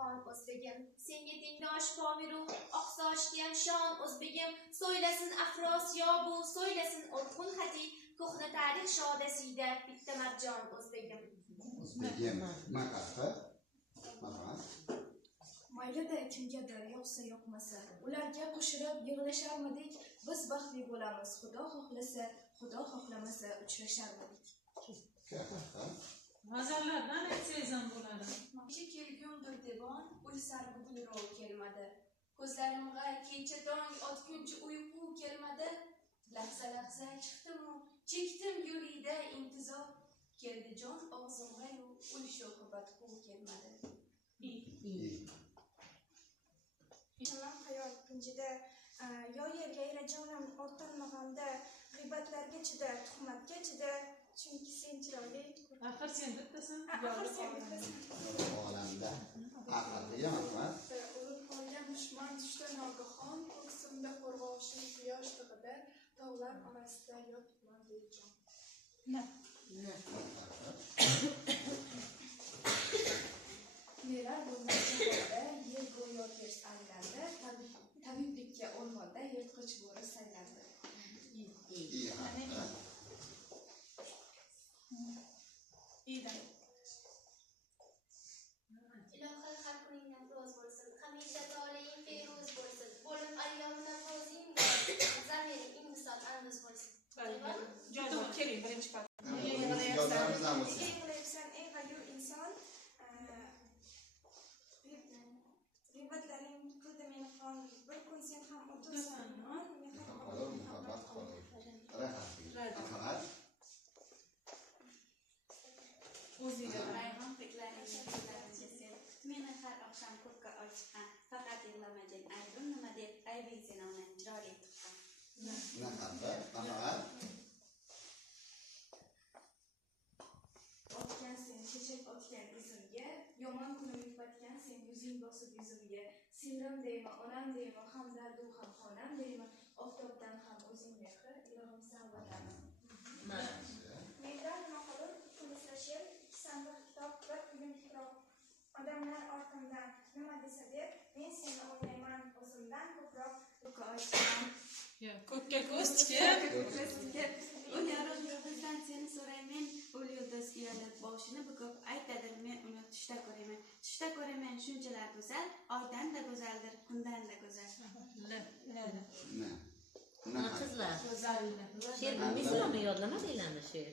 xon o'zbegim, senga tengdosh pomiru oqsochgan shon o'zbegim, so'ylasin Afrosiyobu, so'ylasin Orxun Hadi, ko'hna tarix shodasida bitta marjon o'zbegim. O'zbegim maqafa Maylida kimgadir yoqsa yoqmasa, ularga qo'shilib yig'lasharmidik, biz baxtli bo'lamiz, Xudo xohlasa, Xudo xohlamasa uchrasharmidik. G'azallardan aytsangiz ham bo'ladi. Kecha kelgumdir devon, ulsar bugulrov kelmadi. Ko'zlarimga kecha tong otguncha uyqu kelmadi. Lahza chiqdim-u, chekdim yo'lida intizor. Keldi jon og'zimga-yu, ul sho'qibat quv kelmadi. Shaman hayot kunjida, yo yerga irajonim ortanmag'anda, g'iybatlarga chida, tuhmatga chida, chunki sen chiroyli. Axir sen bittasan. Axir sen bittasan. Olamda aqlli emasman. O'lib qolgan dushman tushda nogahon, ko'ksimda qo'rg'oshin quyosh tig'ida, tog'lar orasida yotibman deyjon. Nelar bo'lmoqchi holda, yer go'yo ters aylandi, tabiblikka o'lmonda yirtqich bo'ri saylandi. Ilohi har kuningdan ro'z bo'lsin, hamisha toleing feroz bo'lsin, bo'lim ayyomida fozing bo'lsin, zamiring invisol anduz bo'lsin. Jo'nab keling birinchi part. Yodlarimizdan bo'lsin. Yig'layapsan ey g'ayur inson, g'iybatlaring qildi meni xon, bir kun sen ham o'tirsan non, Qolur muhabbat qolur. Rahmat. O'zingizga Rayhon fiklaringni ko'zlarimga sen, meni har oqshom ko'kka olchiqqan, faqat yig'lamagin aybim nima deb, aybing sen onang chiroyli tuqqan. Otgan sen chechak otgan izimga, yomon kunim yupatgan sen yuzing bosib yuzimga, singlim deyman, onam deyman, hamdardu ham xonam deyman, oftobdan ham o'zing mehri, ilohim san vatanim. mendan nima qilib kulishlashib, sandiq kitob, bir kuyim kitob. Odamlar ortimdan nima desa deb, men seni o'ylayman o'zimdan ko'proq. ko'kka ko'z tikib, Un yorug' yulduzdan seni so'rayman, ul yulduz uyalib boshini bukib aytadi, men uni tushda ko'raman. Tushda ko'raman shunchalar go'zal, oydan da go'zaldir, kundan da go'zal. Qizlar, go'zallik. she'r bilmaysizlarmi, yodlamadinglarmi she'r?